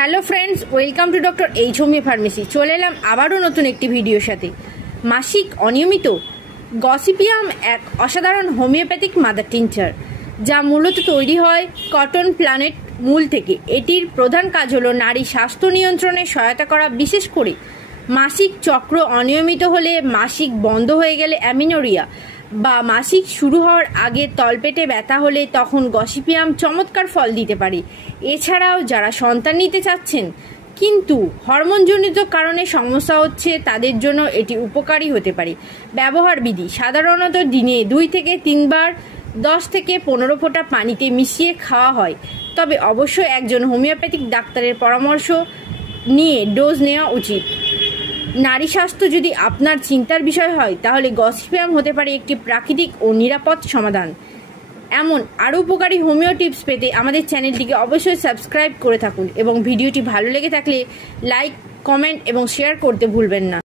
Hello friends, welcome to doctor H homeo pharmacy. চলে এলাম আবারও নতুন একটি ভিডিওর সাথে। মাসিক অনিয়মিত গসিপিয়াম এক অসাধারণ হোমিওপ্যাথিক মাদার টিনচার, যা মূলত তৈরি হয় কটন প্ল্যান্টের মূল থেকে। এটির প্রধান কাজ হলো নারী স্বাস্থ্য নিয়ন্ত্রণে সহায়তা করা, বিশেষ করে মাসিক চক্র অনিয়মিত হলে, মাসিক বন্ধ হয়ে গেলে, অ্যামিনোরিয়া বা মাসিক শুরু হওয়ার আগে তলপেটে ব্যথা হলে তখন গসিপিয়াম চমৎকার ফল দিতে পারে। এছাড়াও যারা সন্তান নিতে চাচ্ছেন কিন্তু হরমোনজনিত কারণে সমস্যা হচ্ছে, তাদের জন্য এটি উপকারী হতে পারে। ব্যবহার বিধি: সাধারণত দিনে 2 থেকে 3 বার 10 থেকে 15 ফোঁটা পানিতে মিশিয়ে খাওয়া হয়, তবে অবশ্যই একজন হোমিওপ্যাথিক ডাক্তারের পরামর্শ নিয়ে ডোজ নেওয়া উচিত। নারী স্বাস্থ্য যদি আপনার চিন্তার বিষয় হয়, তাহলে গসিপিয়াম হতে পারে একটি প্রাকৃতিক ও নিরাপদ সমাধান। এমন আরও উপকারী হোমিও টিপস পেতে আমাদের চ্যানেলটিকে অবশ্যই সাবস্ক্রাইব করে থাকুন এবং ভিডিওটি ভালো লেগে থাকলে লাইক, কমেন্ট এবং শেয়ার করতে ভুলবেন না।